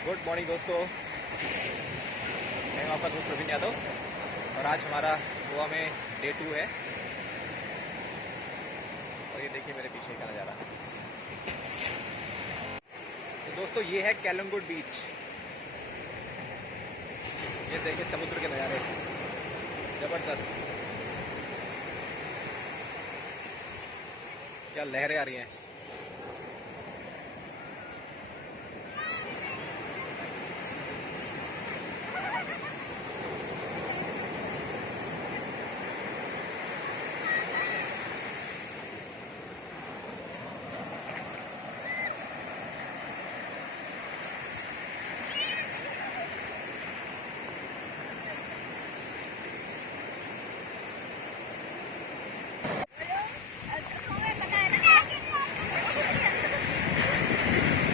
Good morning दोस्तों, मैं आपका दोस्त प्रवीण यादव और आज हमारा गोवा में डे 2 है। और ये देखिए मेरे पीछे का नज़ारा। तो दोस्तों ये है कैलंगुड बीच। ये देखिए समुद्र के नज़ारे जबरदस्त, क्या लहरें आ रही हैं।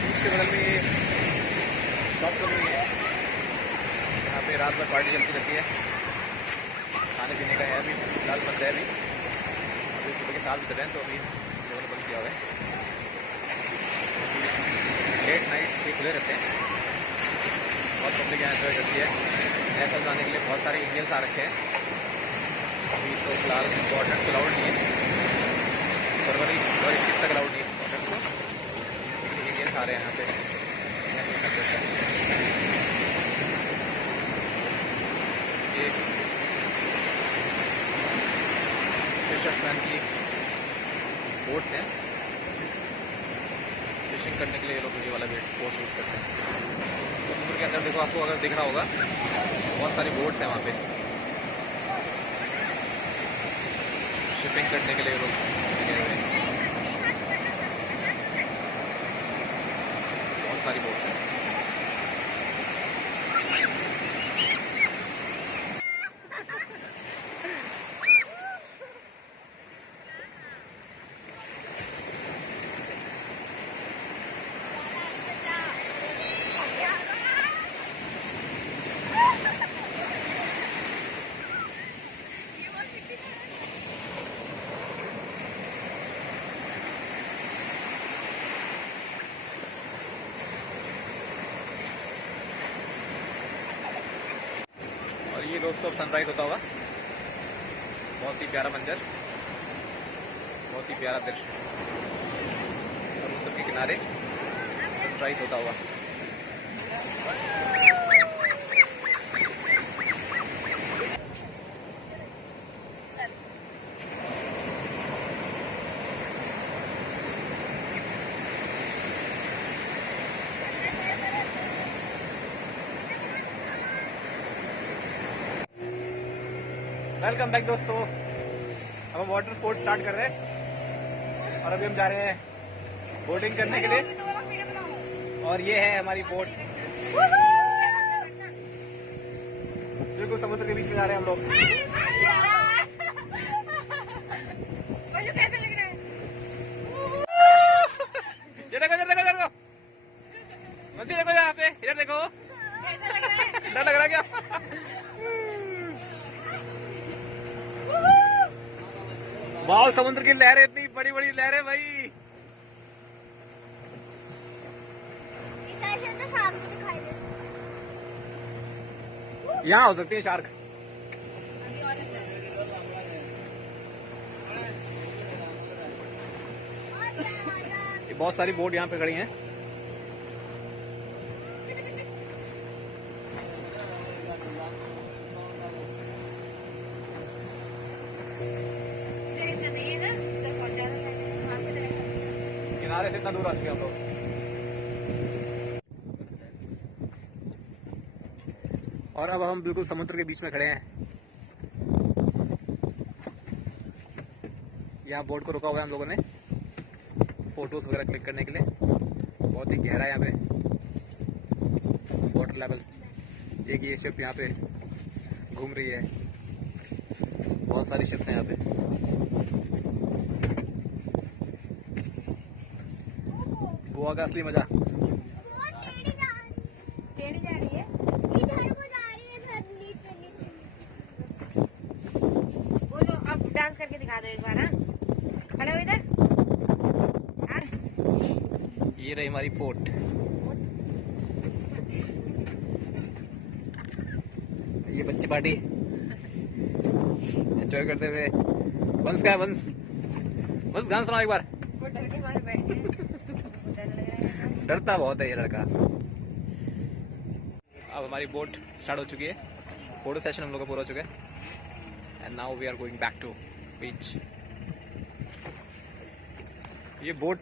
इसके बगल में शॉप खुल रही है, यहाँ पे रात भर पार्टी चलती रहती है। खाने पीने का है, अभी फिलहाल बंद है। अभी सुबह के 7 बज रहे हैं, तो अभी लोगों ने बंद किया हुआ है। लेट नाइट ये खुले रहते हैं, बहुत पब्लिक यहाँ एंजॉय करती है। नया साल जाने के लिए बहुत सारे इंडियंस आ रखे हैं। अभी तो फिलहाल इम्पोर्टेंट तो अलाउड नहीं है, फरवरी 21 तक अलाउड नहीं है इम्पोर्टेंट को, लेकिन इंडियंस आ रहे हैं यहाँ पे। ये फिशर्समैन की बोट है, फिशिंग करने के लिए ये लोग ये वाला बोट यूज करते हैं। समुद्र के अंदर देखो, आपको अगर दिख रहा होगा बहुत सारी बोट्स हैं वहाँ पे, शिपिंग करने के लिए ये लोग लगे हुए हैं। बहुत सारी बोट्स हैं। और ये दोस्तों अब सनराइज होता होगा, बहुत ही प्यारा मंजर, बहुत ही प्यारा दृश्य, समुद्र के किनारे सनराइज होता हुआ। वेलकम बैक दोस्तों, अब हम वाटर स्पोर्ट्स स्टार्ट कर रहे हैं और अभी हम जा रहे हैं बोटिंग करने के लिए। और ये है हमारी बोट, बिल्कुल समुद्र के बीच में जा रहे हैं हम लोग। ये देखो, इधर देखो, इधर देखो, मंदिर देखो, यहाँ पे इधर देखो। डर लग रहा है क्या? वाह, समुद्र की लहरें, इतनी बड़ी बड़ी लहरें भाई। यहाँ हो सकती है शार्क। ये बहुत सारी बोट यहाँ पे खड़ी हैं। किनारे से इतना दूर आ चुके हम लोग। और अब हम बिल्कुल समुद्र के बीच में खड़े हैं। यहाँ बोट को रुका हुआ है हम लोगों ने फोटोज वगैरह क्लिक करने के लिए। बहुत ही गहरा है यहाँ पे वाटर लेवल। एक ये शिप यहाँ पे घूम रही है, बहुत सारी शिप्स हैं यहाँ पे। गोवा का असली मजा। बोलो, अब डांस करके दिखा दो एक बार। हाँ, खड़े हो इधर। ये रही हमारी बोट। अच्छी पार्टी एंजॉय करते हुए। वंश का है, वंश गाना सुनाओ एक बार। वो डर के मारे बैठे हैं। डर लग रहा है। डरता बहुत है ये लड़का। अब हमारी बोट स्टार्ट हो चुकी है, फोटो सेशन हम लोग का पूरा हो चुका है। And now we are going back to beach. ये बोट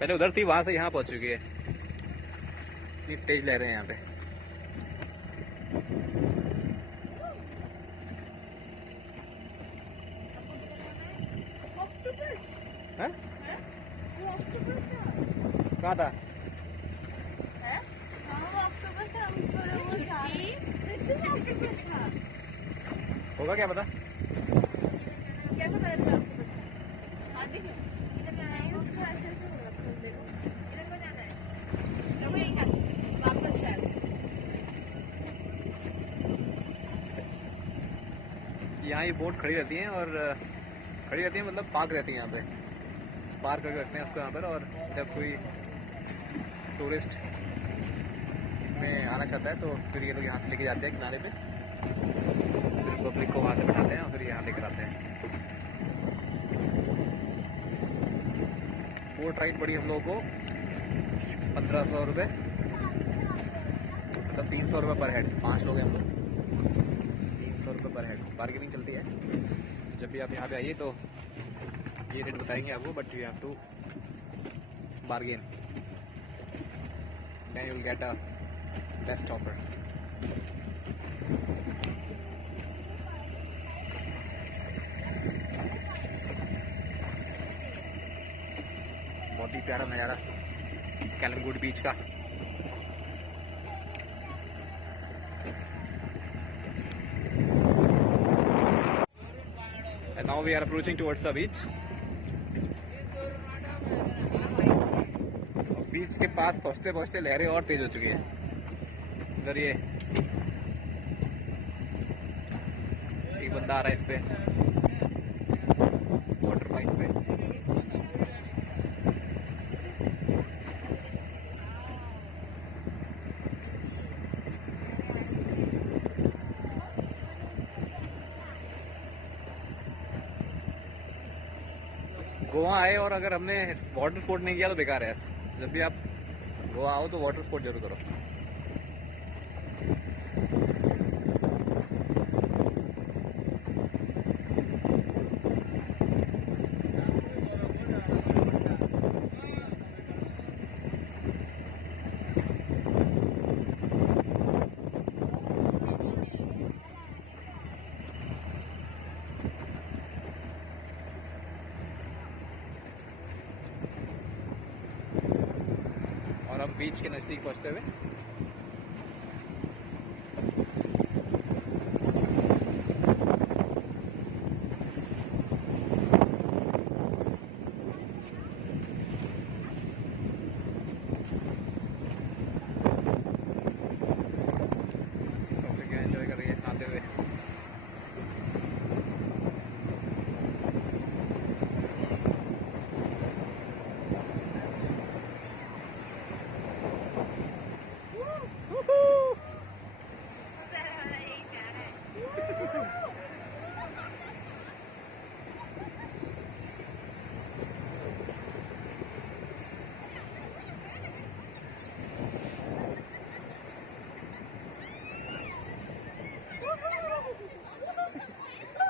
पहले उधर थी, वहां से यहाँ पहुंच चुकी है। इतनी तेज लहरें हैं यहाँ पे। हैं? कहाँ था? होगा क्या पता। यहाँ ये बोट खड़ी रहती हैं और खड़ी रहती हैं मतलब पार्क रहती हैं यहाँ पे, पार्क करके रखते हैं उसको यहाँ पर। और जब कोई टूरिस्ट इसमें आना चाहता है तो फिर ये लोग यहाँ से लेके जाते हैं किनारे पे, फिर पब्लिक को वहाँ से बैठाते हैं और फिर यहाँ लेकर आते हैं। बोट राइड पड़ी हम लोगों को 1500 रुपये, मतलब 300 रुपये पर हेड। 5 लोग हैं हम लोग, 300 रुपये पर हेड। बार्गेनिंग चलती है। जब भी आप यहाँ पे आइए तो ये रेट बताएंगे आपको, but you have to bargain, then you will get a best offer. बहुत ही प्यारा नज़ारा कैलमगुड बीच का। And now we are approaching towards the beach. बीच के पास पहुंचते पहुंचते लहरें और तेज हो चुकी है। इधर ये एक बंदा आ रहा है इस पे वाटर पाइप पे। गोवा आए और अगर हमने वाटर स्पोर्ट नहीं किया तो बेकार है। जब भी आप गोवा आओ तो वाटर स्पोर्ट जरूर करो। और हम बीच के नज़दीक पहुंचते हुए एंजॉय कर रही है आते हुए।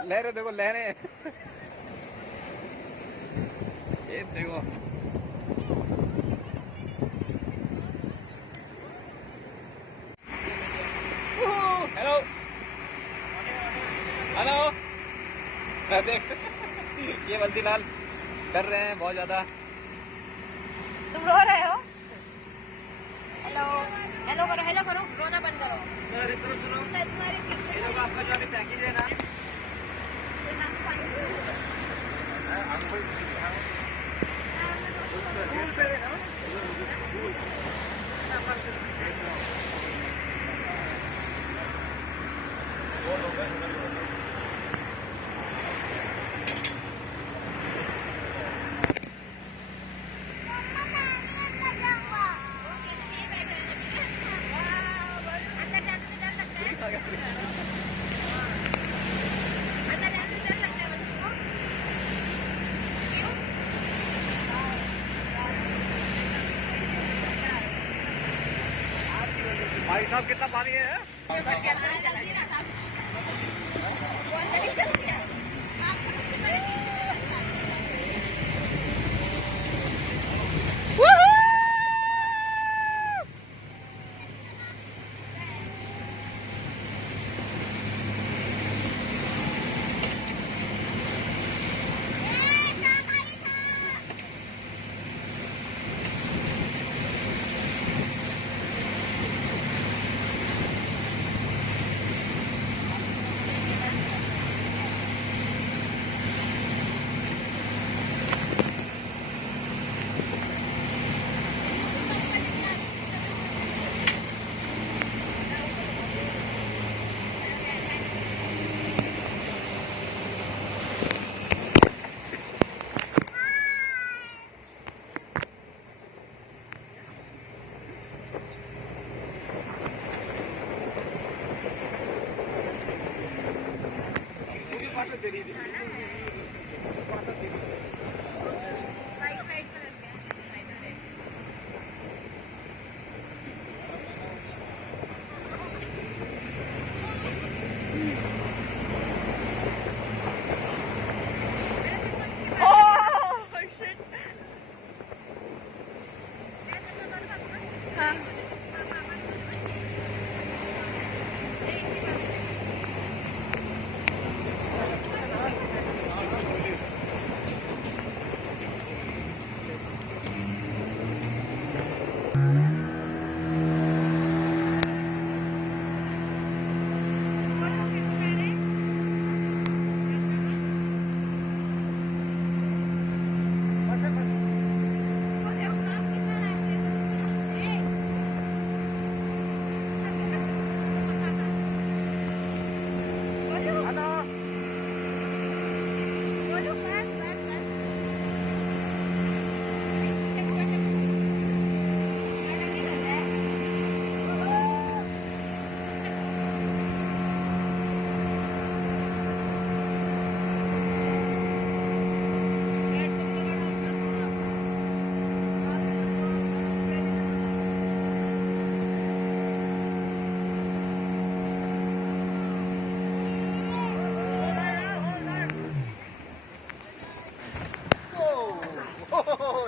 लहरें देखो, लहरें ये देखो। हेलो हेलो देख ये बंसीलाल डर रहे हैं बहुत ज्यादा। तुम रो रहे हो? हेलो हेलो करो, हेलो करो, रोना बंद करो। तुम्हारे पीछे आपका जो अभी पैकेज है ना, भाई साहब कितना पानी है?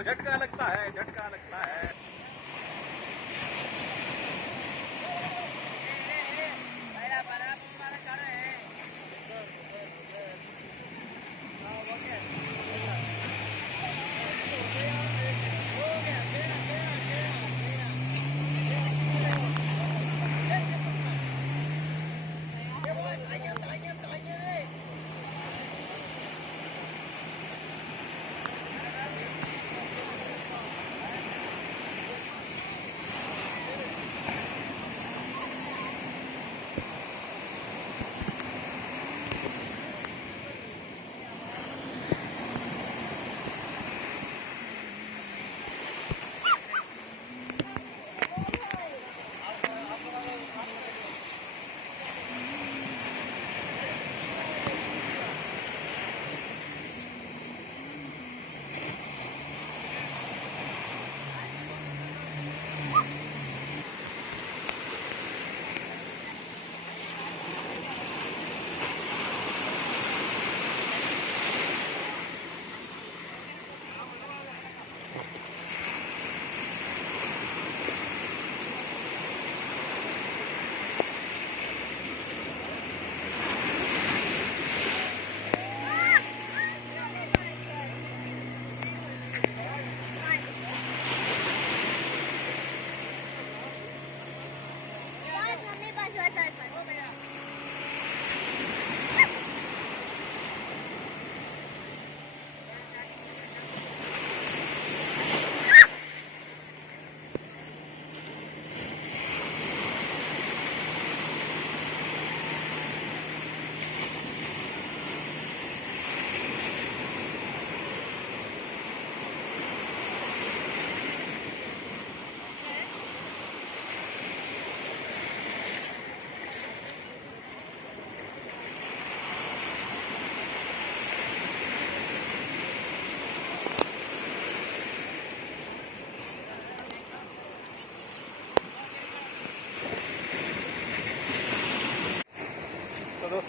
झटका लगता है, झटका लगता है।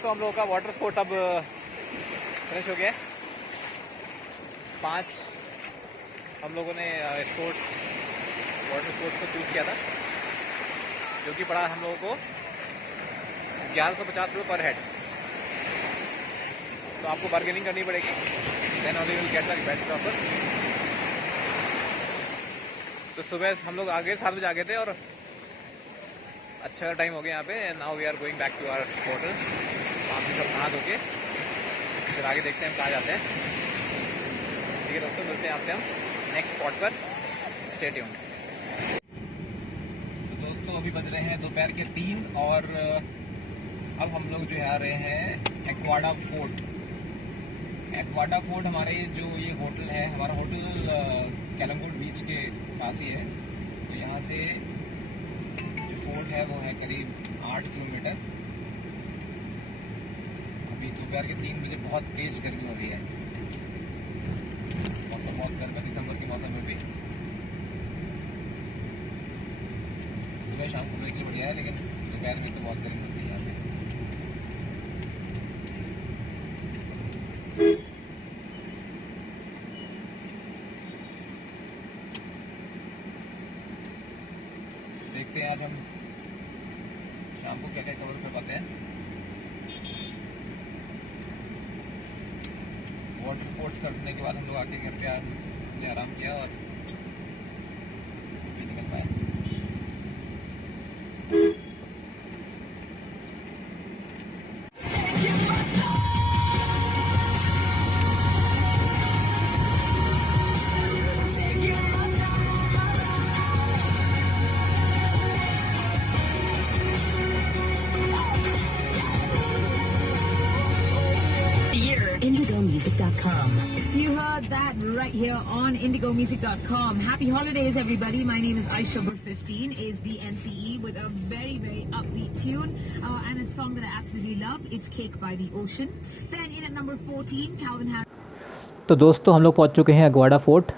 दोस्तों हम लोगों का वाटर स्पोर्ट अब फिनिश हो गया। 5 हम लोगों ने वाटर स्पोर्ट्स को चूज़ किया था, जो कि पड़ा हम लोगों को 1150 रुपये पर हेड। तो आपको बार्गेनिंग करनी पड़ेगी, then only will get the best offer. तो सुबह हम लोग आगे 7 बजे आ गए थे और अच्छा टाइम हो गया यहाँ पे। Now we are going back to our hotel. वहाँ से सब नहा धो के फिर आगे देखते हैं हम कहाँ जाते हैं। ठीक है दोस्तों, मिलते हैं आपसे हम नेक्स्ट स्पॉट पर। Stay tuned. तो दोस्तों अभी बज रहे हैं दोपहर के 3 और अब हम लोग जो है आ रहे हैं एक्वाडा फोर्ट। एक्वाडा फोर्ट हमारे जो ये होटल है, हमारा होटल कैलमगुड बीच के पास ही है। तो यहाँ से जो फोर्ट है वो है करीब 8 किलोमीटर। अभी दोपहर के 3 बजे बहुत तेज गर्मी हो रही है। मौसम बहुत गर्म है, दिसंबर के मौसम में भी। सुबह शाम को के लिए बढ़िया है, लेकिन दोपहर में तो बहुत गर्मी होती है यहाँ पे। देखते हैं आज हम शाम को क्या क्या कवर कर पाते हैं। वाटर स्पोर्ट्स करने के बाद हम लोग आके घर पे आराम किया और भी निकल पाए। IndigoMusic.com. You heard that right here on IndigoMusic.com. Happy holidays, everybody. My name is Aisha. Number 15 is DNCE with a very, very upbeat tune and a song that I absolutely love. It's Cake by the Ocean. Then in at number 14, Calvin Harris. तो दोस्तों हम लोग पहुंच चुके हैं अग्वाडा fort.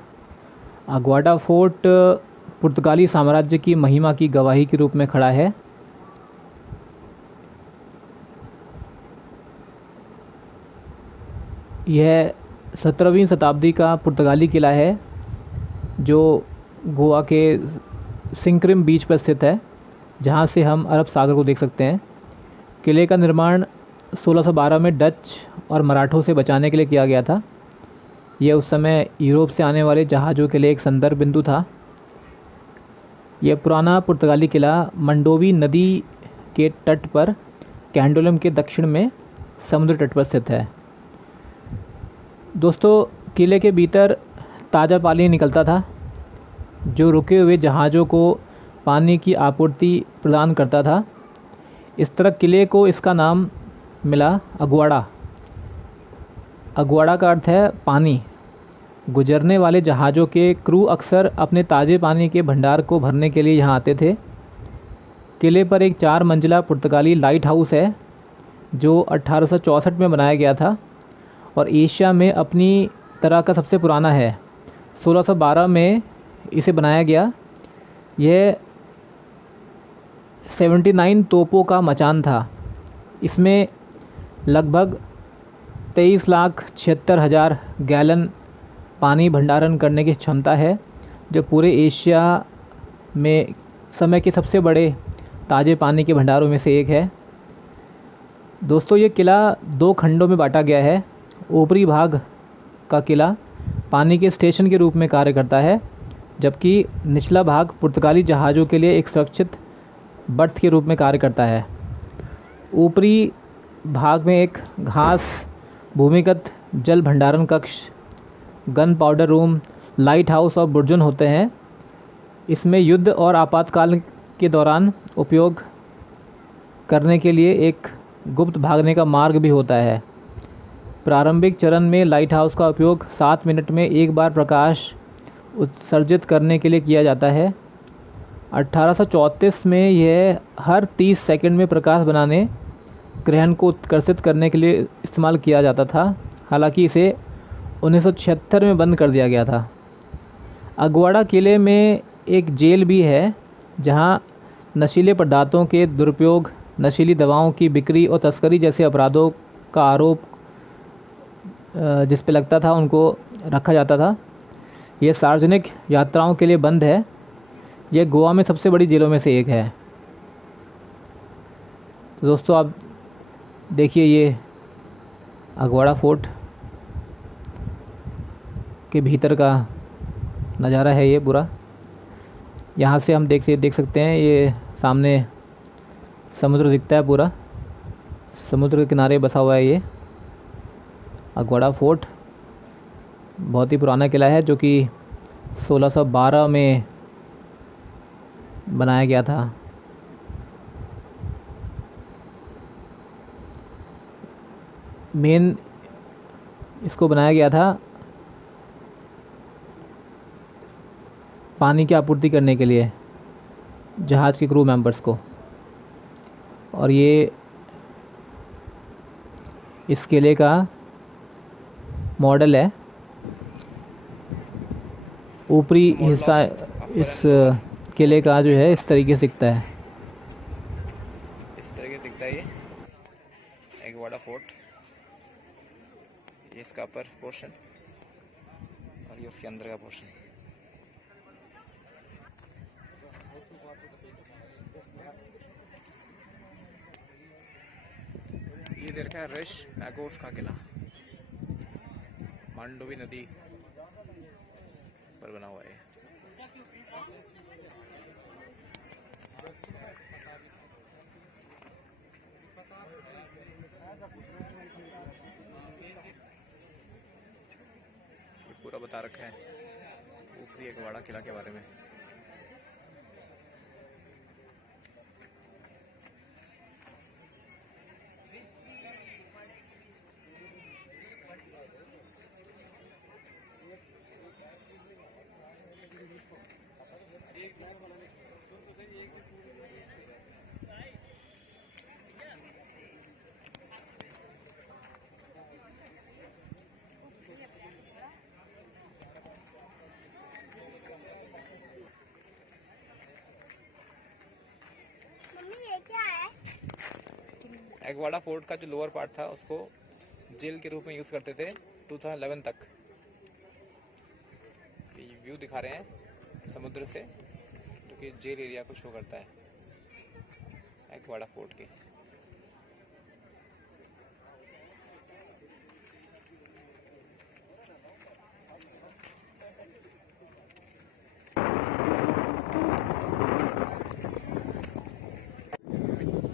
अग्वाडा fort पुर्तगाली साम्राज्य की महिमा की गवाही के रूप में खड़ा है। यह 17वीं शताब्दी का पुर्तगाली किला है जो गोवा के सिंक्रिम बीच पर स्थित है, जहां से हम अरब सागर को देख सकते हैं। किले का निर्माण 1612 में डच और मराठों से बचाने के लिए किया गया था। यह उस समय यूरोप से आने वाले जहाज़ों के लिए एक संदर्भ बिंदु था। यह पुराना पुर्तगाली किला मंडोवी नदी के तट पर कैंडोलम के दक्षिण में समुद्र तट पर स्थित है। दोस्तों किले के भीतर ताज़ा पानी निकलता था, जो रुके हुए जहाज़ों को पानी की आपूर्ति प्रदान करता था। इस तरह किले को इसका नाम मिला अग्वाडा। अग्वाडा का अर्थ है पानी। गुजरने वाले जहाज़ों के क्रू अक्सर अपने ताज़े पानी के भंडार को भरने के लिए यहाँ आते थे। किले पर एक 4 मंजिला पुर्तगाली लाइट हाउस है जो 1864 में बनाया गया था और एशिया में अपनी तरह का सबसे पुराना है। 1612 में इसे बनाया गया। यह 79 तोपों का मचान था। इसमें लगभग 23,76,000 गैलन पानी भंडारण करने की क्षमता है, जो पूरे एशिया में समय के सबसे बड़े ताज़े पानी के भंडारों में से एक है। दोस्तों ये किला 2 खंडों में बांटा गया है। ऊपरी भाग का किला पानी के स्टेशन के रूप में कार्य करता है, जबकि निचला भाग पुर्तगाली जहाज़ों के लिए एक सुरक्षित बर्थ के रूप में कार्य करता है। ऊपरी भाग में एक घास भूमिगत जल भंडारण कक्ष, gun powder room, light house और बुर्जन होते हैं। इसमें युद्ध और आपातकाल के दौरान उपयोग करने के लिए एक गुप्त भागने का मार्ग भी होता है। प्रारंभिक चरण में लाइट हाउस का उपयोग 7 मिनट में एक बार प्रकाश उत्सर्जित करने के लिए किया जाता है। 1834 में यह हर 30 सेकंड में प्रकाश बनाने ग्रहण को उत्कर्षित करने के लिए इस्तेमाल किया जाता था। हालांकि इसे 1976 में बंद कर दिया गया था। अग्वाडा किले में एक जेल भी है जहां नशीले पदार्थों के दुरुपयोग नशीली दवाओं की बिक्री और तस्करी जैसे अपराधों का आरोप जिस पे लगता था उनको रखा जाता था। ये सार्वजनिक यात्राओं के लिए बंद है। यह गोवा में सबसे बड़ी जेलों में से एक है। तो दोस्तों आप देखिए, ये अगवाड़ा फोर्ट के भीतर का नज़ारा है ये पूरा। यहाँ से हम देख सकते हैं, ये सामने समुद्र दिखता है पूरा। समुद्र के किनारे बसा हुआ है ये अगवाड़ा फोर्ट। बहुत ही पुराना किला है जो कि 1612 में बनाया गया था। मेन इसको बनाया गया था पानी की आपूर्ति करने के लिए जहाज़ के क्रू मेंबर्स को। और ये इस किले का मॉडल है। ऊपरी हिस्सा इस किले का जो है इस तरीके से दिखता है। इस तरीके से दिखता है ये अगवाड़ा फोर्ट। ये इसका अपर पोर्शन और ये उसके अंदर का पोर्शन। ये देखा है रश मैगोस का किला, मांडोवी नदी पर बना हुआ है। पूरा बता रखा है ऊपरी अगवाड़ा किला के बारे में। अगवाड़ा फोर्ट का जो लोअर पार्ट था उसको जेल के रूप में यूज करते थे 2011 तक। ये व्यू दिखा रहे हैं समुद्र से, जो कि जेल एरिया को शो करता है अगवाड़ा फोर्ट के।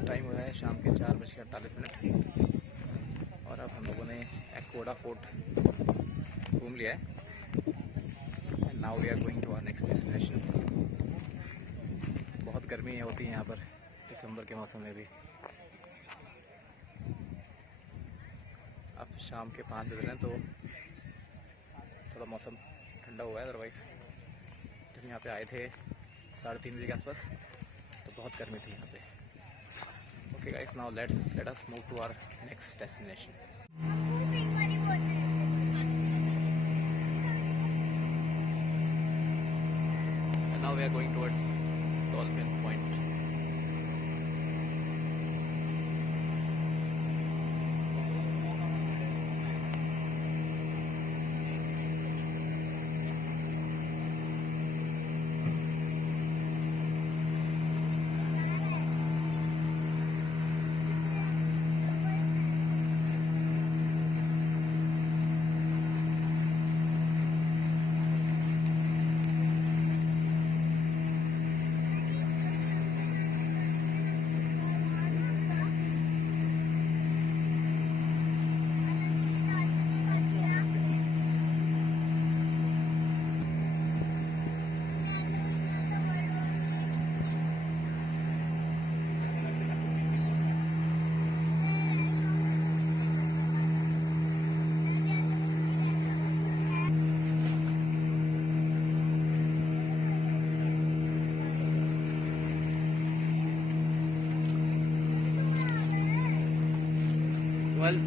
टाइम हो रहा है शाम के 4:48 और अब हम लोगों ने अगवाड़ा फोर्ट घूम लिया है। And now we are going to our next destination. बहुत गर्मी होती है यहाँ पर दिसंबर के मौसम में भी। अब शाम के 5 बज रहे हैं तो थोड़ा मौसम ठंडा हुआ है। अदरवाइज जब यहाँ पे आए थे 3:30 बजे के आसपास तो बहुत गर्मी थी यहाँ पे। Okay guys, now let us move to our next destination. And now we are going towards Dolphin Point. Well,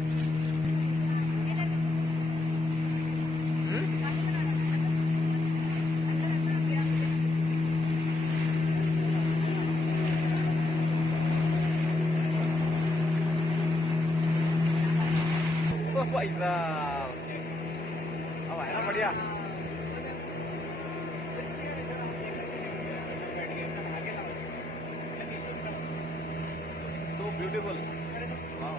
भाई साहब, अब है ना बढ़िया। So beautiful. Wow.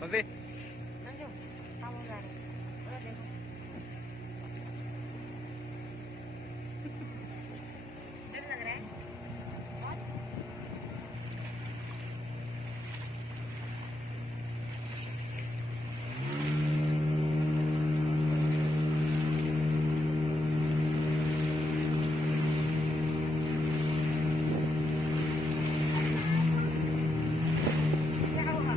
बसे डर लग रहा है। क्या होगा?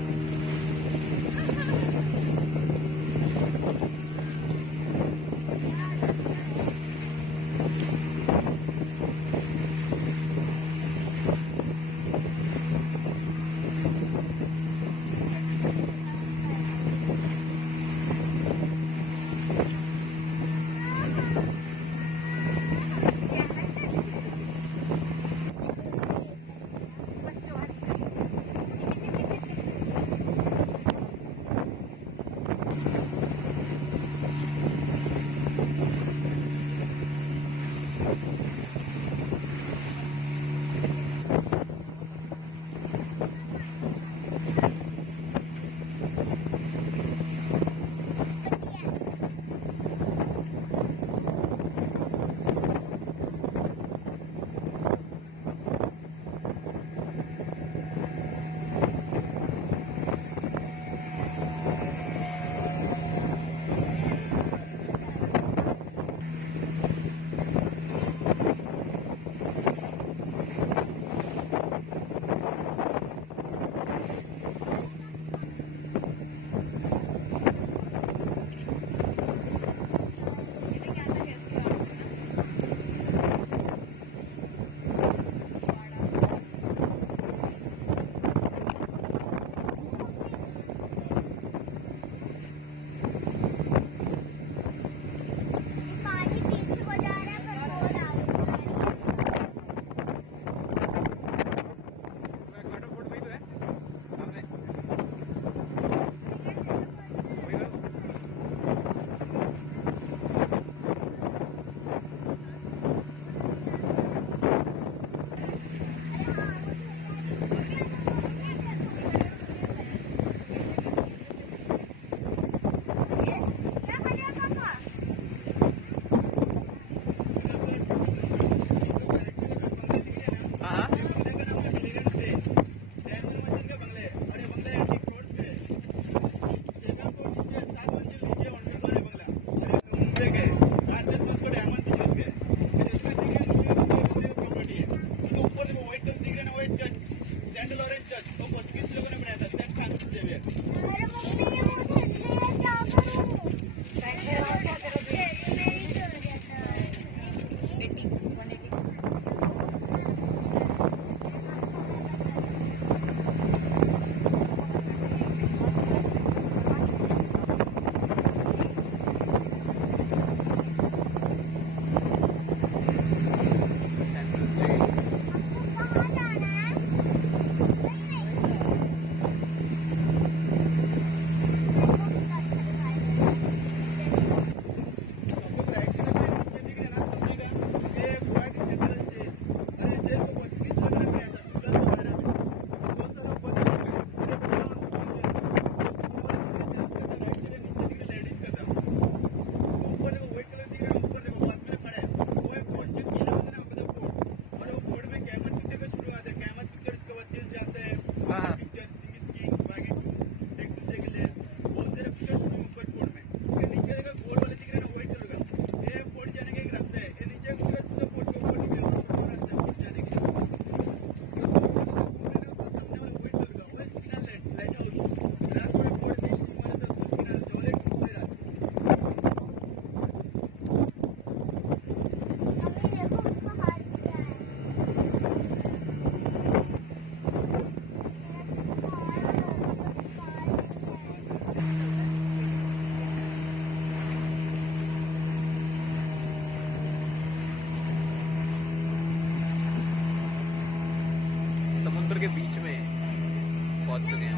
पहुंच चुके हैं।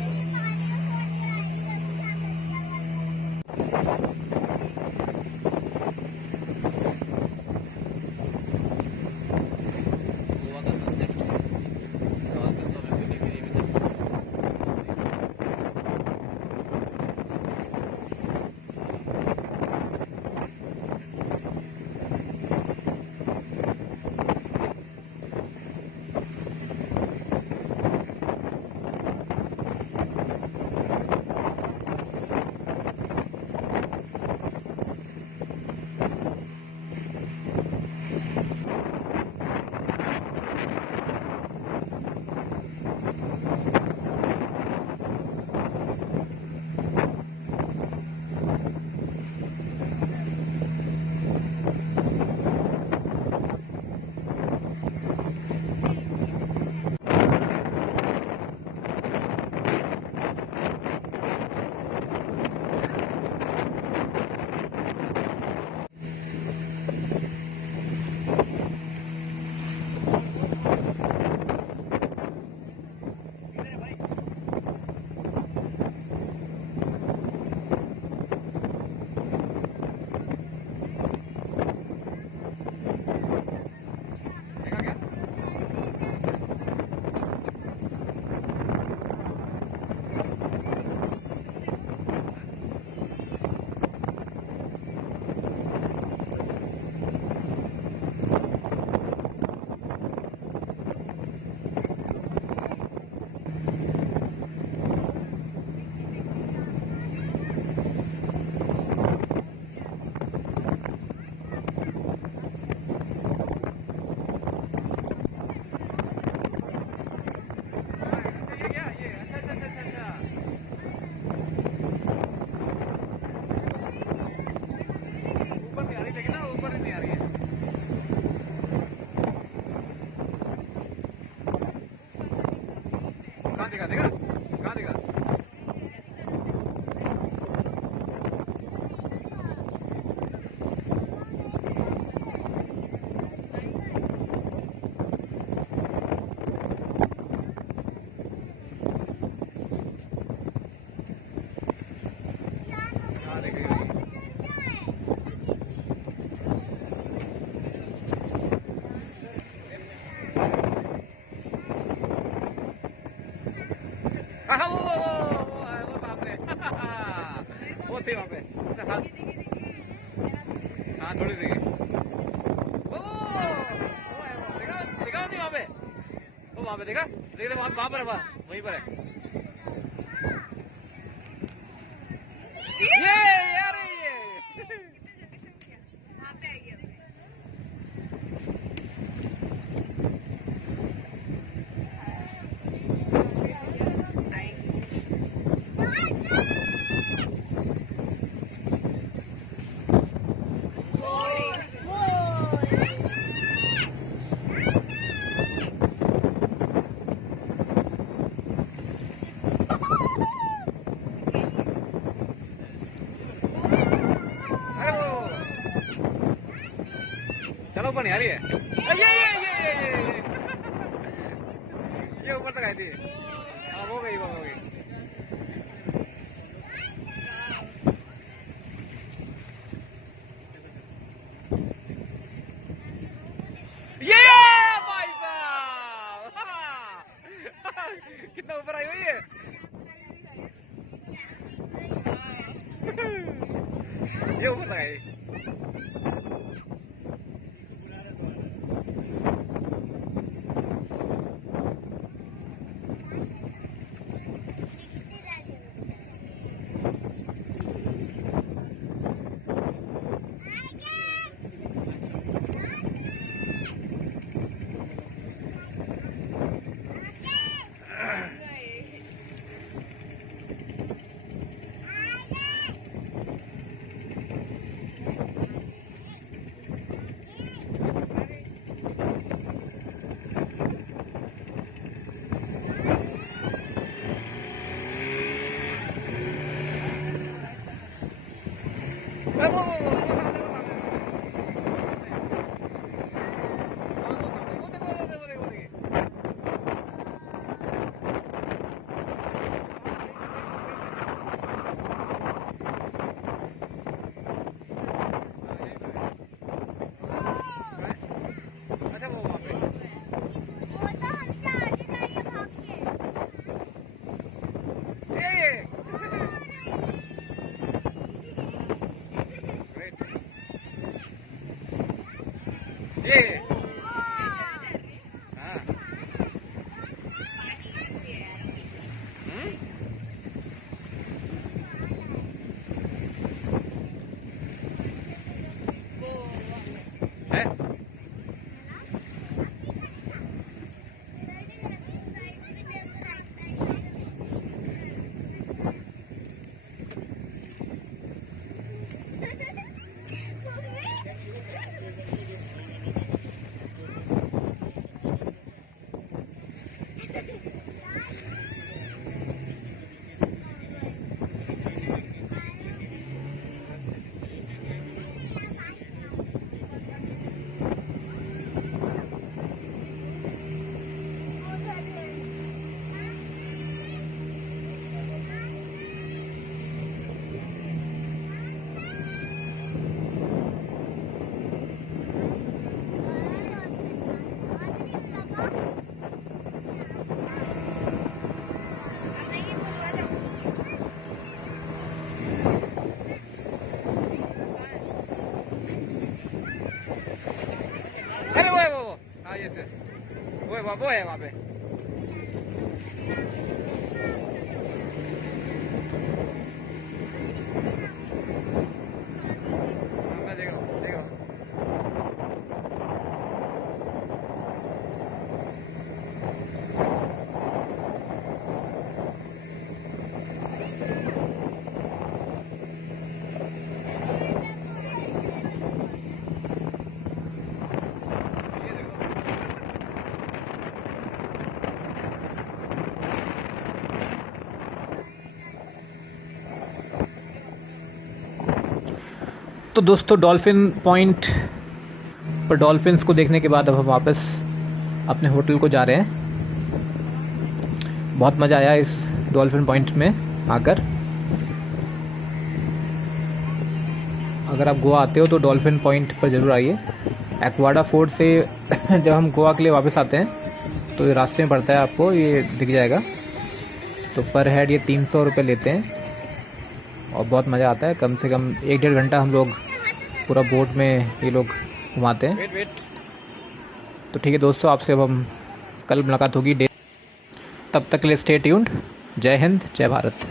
गोवा का सनसेट दिखा देगा, कहाँ दिखा? वो सामने वो थी वहाँ पे। हाँ थोड़ी सी दिखा थी वहाँ पे। वो वहाँ पे देखा देखा वहाँ पर है, वहीं पर है। ये यार ये चलो ऊपर नहीं आ रही है। ये ऊपर तक आई थी। हाँ हो गई, वो हो गई। ये भाई साहब कितना ऊपर आई हुई है। ये ऊपर तक आई। वो है वहाँ पे। मैं देख रहा हूँ, देख रहा हूँ। तो दोस्तों डॉल्फिन पॉइंट पर डॉल्फिन्स को देखने के बाद अब हम वापस अपने होटल को जा रहे हैं। बहुत मज़ा आया इस डॉल्फिन पॉइंट में आकर। अगर आप गोवा आते हो तो डॉल्फिन पॉइंट पर ज़रूर आइए। एक्वाडा फोर्ट से जब हम गोवा के लिए वापस आते हैं तो ये रास्ते में पड़ता है, आपको ये दिख जाएगा। तो पर हेड ये 300 रुपये लेते हैं और बहुत मज़ा आता है। कम से कम 1-1.5 घंटा हम लोग पूरा बोट में ये लोग घुमाते हैं। वेट। तो ठीक है दोस्तों, आपसे अब हम कल मुलाकात होगी। तब तक के लिए स्टे ट्यून्ड। जय हिंद, जय भारत।